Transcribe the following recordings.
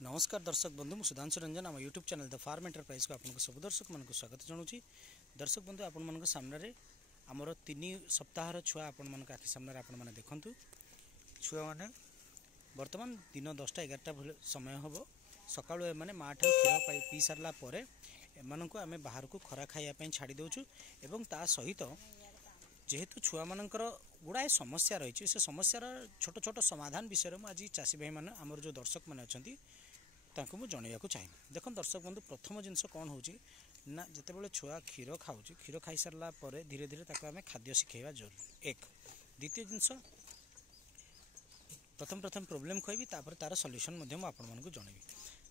नमस्कार दर्शक बंधु मु सुधांशु रंजन आम YouTube channel the farm enterprise को आपको सब दर्शक मानक स्वागत जनाऊँ। दर्शक बंधु आपण मान सामने आमर 3 सप्ताहर छुआ आपण मान आखि सामने आपण मैंने देखु छुआ मैंने बर्तमान दिन 10टा 11टा समय हम सका मैंने माँ ठार क्षीर पी सारापर एम आम बाहर को खरा खाइबा छाड़ी देचु एवं ता सहित जेहेतु छुआ मानकर गुड़ाए समस्या रही से समस्यार छोट छोट समाधान विषय में आज चाषी भाई मैंने आमर जो दर्शक मैंने अच्छा मुझे जनवाक चाहिए। देख दर्शक बंधु प्रथम जिनस कौन हो ना जिते छुआ क्षीर खाऊँ क्षीर खाई सारापर धीरे धीरे आम खाद्य शिखेवा जरूरी एक। द्वितीय जिनस प्रथम प्रोब्लेम कहबी तार सल्यूशन आपको जनइबी।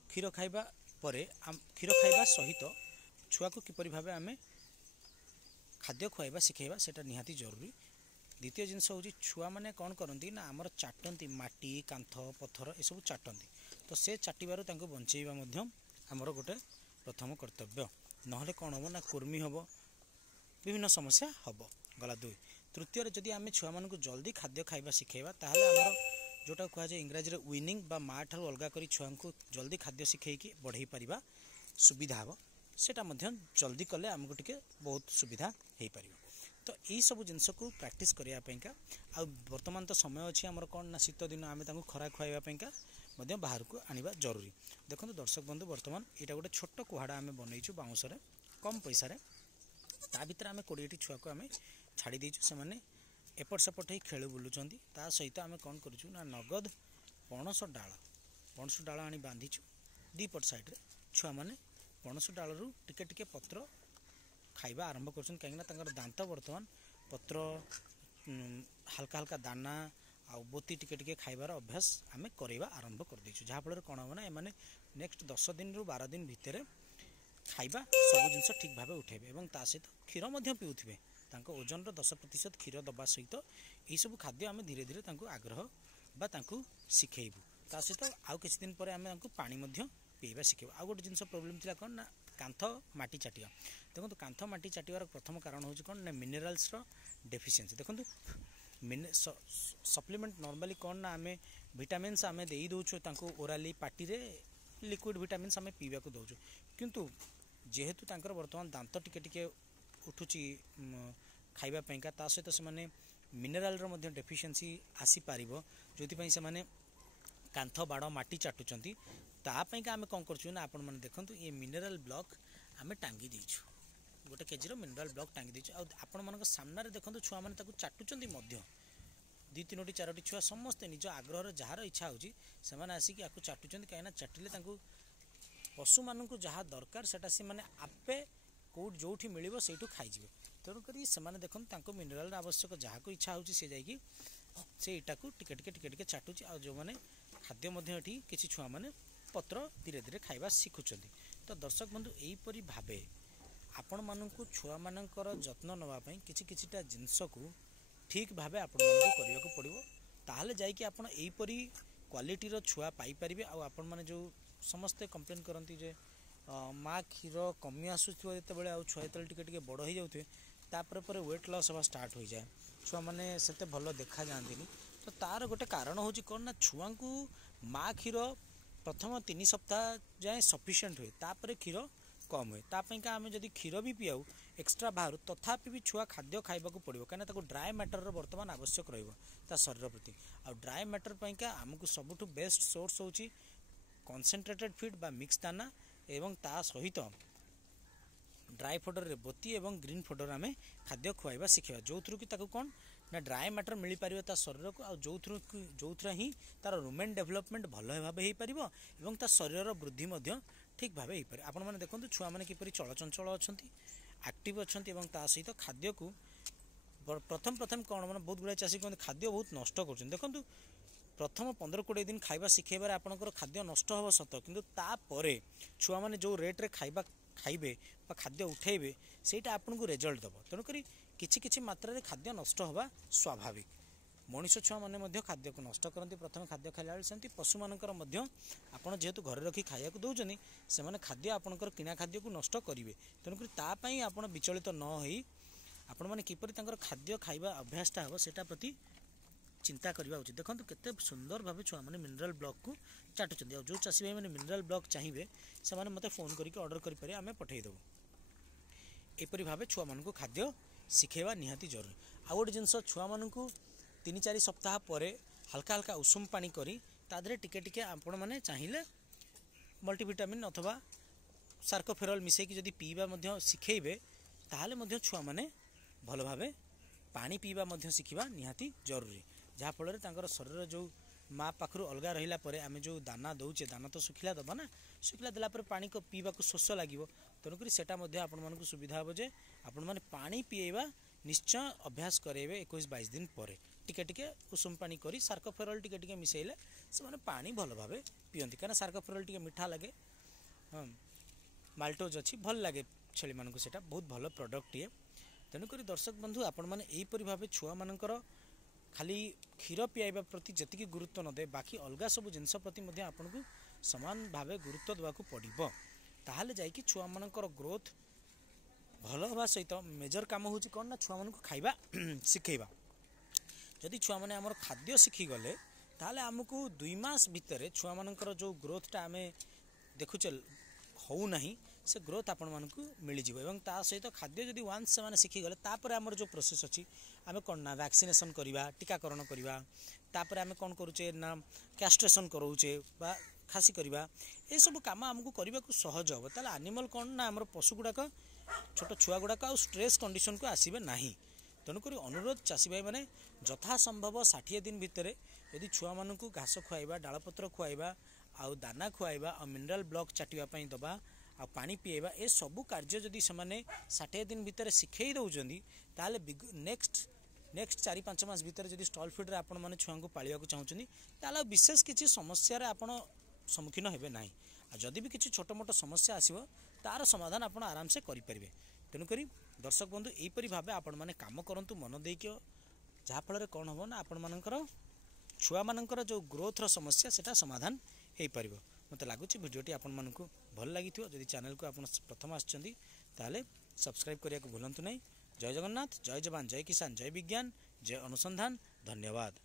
क्षीर खाइबा क्षीर खाइबा सहित छुआ को किपरि भाबे आमे खाद्य खुआइबा शिखेबा सेटा निहाती जरूरी। द्वितीय जिनस हूँ छुआ मैंने कौन करती ना आमर चाटती माटी कांथ पत्थर ये सब चाटती तो से चाटिबार बंचेबा आमर गोटे प्रथम कर्तव्य नहले कौन हम ना कुर्मी हम विभिन्न समस्या हम गला। दुई तृतीय जदि आम छुआ मानक जल्दी खाद्य खाइबा शिखेबा ताहले आमर जोटा कहुए इंग्राजी विनिंग बा माँ ठार अलग कर छुआ को जल्दी खाद्य शिखेकी बढ़ई पारिबा सुविधा हम सेटा जल्दी कले आमको टिके बहुत सुविधा हो पार। तो यही सब जिनस को प्रैक्टिस करने आ बर्तमान तो समय अच्छी आमर कौन ना शीत दिन आम खरा खुआइबा बाहर को आनिबा जरूरी। देखो दर्शक बंधु बर्तमान यहाँ गोटे छोट कुहाड़ा आम बनईचु बाउंस कम पैसा ता भर आम 20टी छुआ को आम छाड़ी देचु से मैंने एपट सेपट ही खेल बुलूँ ता सहित आम कौन करूँ ना नगद पणस डाल आनी बांधीचु दीपट साइड छुआ मैंने पणस डाल रू टिके टिके पत्र खाइबा आरंभ कर कहीं दांत बर्तमान पत्र हल्का हल्का दाना आउ बोती टिके टिके खाइबार अभ्यास आम करवा आरंभ कर देचु जहाँफल कौन हम ना एमाने नेक्स्ट 10 दिन रु 12 दिन भितर खाइबा सब जिनस ठीक भाव उठेबे और ता सहित क्षीर पीउथिबे ओजन 10% क्षीर दबा सहित यही सब खाद्य आम धीरे धीरे आग्रह बा शिखेबू ता सहित आउ किछि दिन पर आम पानी पीवा शिखेबू। आउ गोटे जिनस प्रोब्लेम थिला कौन ना कांथ माटी चाटिया। देखो कांथ माटी चाटिबार प्रथम कारण हूँ कौन ना मिनेराल्स डेफिशिएंसी। देखो सप्लीमेंट नॉर्मली कौन ना आम विटामिन्स आम दे दौचु ओराली पार्टी रे लिक्विड विटामिन्स आम पीवा को दौचु किंतु जेहेतु तांकर बर्तमान दांत टिके टिके उठुची खाइबा पैंका ता सहित से माने मिनेराल डेफिशिएंसी आसी पारिबो जोथि से माने कांथ बाड़ माटी चाटुचंती तापाइका आम कौन कर आपण मैंने देखूँ ये मिनेराल ब्लॉक आम टांगी देचु गोटे केजी मिनेराल ब्लॉक टांगी देचु आपण मान सामने देखो छुआ मैंने चाटुचंती 2-3टी 4टी छुआ समस्ते निज आग्रह जार इच्छा होची से आसिक आपको चाटुचंती कहीं चाटिले पशु मानू जहाँ दरकार सेटा से माने आपे कौट जो मिल से खाईजे तेणुक से देखो मिनेराल आवश्यक जहाँ को इच्छा होची से जाइए से इटा को टिके टिके टिके टिके चाटुची आ जो मैंने खाद्य किसी छुआ मैंने पत्र धीरे धीरे खाइबा शिखुंट। तो दर्शक बंधु यहीपरि भावे आपण मानू छुआ मानकर जत्न नापी किछिटा जिनस को ठीक भाव आपण करने को पड़ो ताहले जाइए आप क्वालिटीर छुआ पाइपर। आपण मैंने जो समस्ते कंप्लेन करती जे माँ क्षीर कमी आसूबे छुआ जो टिके बड़ हो जाते तापर वेट लॉस हवा स्टार्ट हो जाए छुआ मैंने से भल देखा जाती। तो तार गोटे कारण हूँ कौन ना छुआ को माँ क्षीर प्रथम 3 सप्ताह जाए सफिशिएंट हुए तापर क्षीर कम हुए तापाइका आम जब क्षीर भी पियाऊ एक्सट्रा बाहर तथापि भी छुआ खाद्य खाइबा को पड़ो कहीं ड्राए मैटर बर्तमान आवश्यक रहा शरीर प्रति आ ड्राए मैटर पाइका आमको सबुठ बेस्ट सोर्स होची कंसंट्रेटेड फीड बा मिक्स दाना एवं ता सहित ड्राई फोडर रे बोती एवं ग्रीन फोडर आम खाद्य खुआइबा शिखेबा जो थ्रु कि कौन ना ड्राए मैटर मिल पार ता शरीर को जो थ्रू ही तार रूमेन डेभलपमेंट भल भाव हो पार और ता शरीर वृद्धि ठीक भाव हो पारे। आपण मैंने देखो छुआ मैंने किपरि चलचंचल अच्छा एक्टिव अच्छा ता सहित खाद्य को प्रथम कौन मैंने बहुत गुड़ा चाषी कहते खाद्य बहुत नष्ट कर देखो प्रथम 15-20 दिन खाइबा शिखेबार आपंकर खाद्य नष्ट हम सत कि छुआ मैंने जो रेट्रे खाइबा खाइबे खाद्य उठेबे सेटा आपन को रिजल्ट दब तेणुक किछि मात्रा खाद्य नष्ट हवा स्वाभाविक। मनीष छुआ मैंने खाद्य को नष्ट करती प्रथम खाद्य खाइला बेले सेमती पशु मानकर आपड़ जेहेतु घर रखी खाया दौरान से खाद्य आपंकर किना खाद्य को नष्ट करेंगे तेणुक तापाई आप विचलित न हो आपण मैंने किपरि खाद्य खाइबा अभ्यासटा हम सेटा प्रति चिंता करवा उचित। देखो केते सुंदर भाव छुआ मैंने मिनराल ब्लॉक को चाटुंट। जो चाषी भाई मैंने मिनराल ब्लॉक चाहिए से मत फोन करके ऑर्डर करें आम पठेदेव। एपरी भाव छुआ मान खाद्य शिखेवा निहाती जरूरी। आउ गोटे जिनस छुआ मान 3-4 सप्ताह पर हल्का हल्का उषुम पानी करी तादरे टिके टिके आपण मैंने चाहिए मल्टीविटामिन अथवा सार्कोफेरल मिसेकी जदि पीवा शिखेबे ताहले छुआ मैंने भल भाव पानी पीवा शिखा निहाती जरूरी। जहाँफल तांकर शरीर जो माँ पाखु अलग रहा आम जो दाना दौचे दाना तो शुखिला दबा ना शुखिला देला पानी को पीवा शोष लगे तेणुक आपण सुविधा हे जे आपण मैंने पानी पीवा निश्चय अभ्यास करेंगे 21-22 दिन पर टिके टिके उषुम पानी करी सार्कोफेरल टिके टिके मिसेले से पानी भल भाव पीती कहीं सार्कोफेरल टिके मीठा लगे। हाँ माल्टोज अच्छी भल लगे छेली मानक सेटा बहुत भल प्रोडक्ट ये। तेणुक दर्शक बंधु आपण मैंने यहीपरि भाव छुआ मानकर खाली क्षीर पीवा प्रति जी गुरुत्व न दे बाकी अलग सब जिनस प्रति आपन को समान भाव गुरुत्व देवाक पड़ो ताहले जाइए छुआ मानकर ग्रोथ भल हवा सहित मेजर काम हूँ कौन ना छुआ मान खाइबा शिखेबा। जदि छुआ मैंने आमर खाद्य शिखिगले ताहले आमको 2 मास भितर छुआ मानकर जो ग्रोथटा आम देखुचे हो नहीं से ग्रोथ आपण मानक मिलଯିव एवं ता सहित खाद्य जदि वांस से शिखिगले तापर आमर जो प्रोसेस अच्छी आम कौन ना वैक्सीनेशन करवा टीकाकरण करवा तापर आम कौन करुचे ना कैस्ट्रेशन कराऊे बा खासी करवा ये सब काम आमको करने को सहज हे ताले एनिमल कौन ना आमर पशु गुड़ाक छोट छुआ गुड़ाक आ स्ट्रेस कंडीशन को आसबे ना। तेणुक अनुरोध चाषी भाई मैंने यथा संभव 60 दिन भितर यदि छुआ मान घास खुआइबा डालपत्र खुआइबा आउ दाना खुआइबा आ मिनराल ब्लॉक चाटिबा दबा आ पानी पीएबा ए सबू कार्य जदि से 60 दिन भितर शिखई दौरान ताले नेक्स्ट 4-5 मास भितर जदि स्टॉल फीड आपण मैंने छुआ को पालिया चाहूँगी ताले विशेष किसी समस्या आपण सम्मुखीन हेबे ना। जदि भी किसी छोट मोट समस्या आसो तार समाधान आप आराम से करें। तेणुक दर्शक बंधु यहीपरि भाव आपण मैंने काम करूँ मन देक जहाँफल कौन हम ना आपण मानकर छुआ मानकर जो ग्रोथर समस्या सेटा समाधान हो पार। मत लगुच भिडियोटी आपण मानक भल लगी जदि चैनल को आप प्रथम आसछंती ताले सब्सक्राइब करने को भूलु नहीं। जय जगन्नाथ, जय जवान, जय किसान, जय विज्ञान, जय अनुसंधान। धन्यवाद।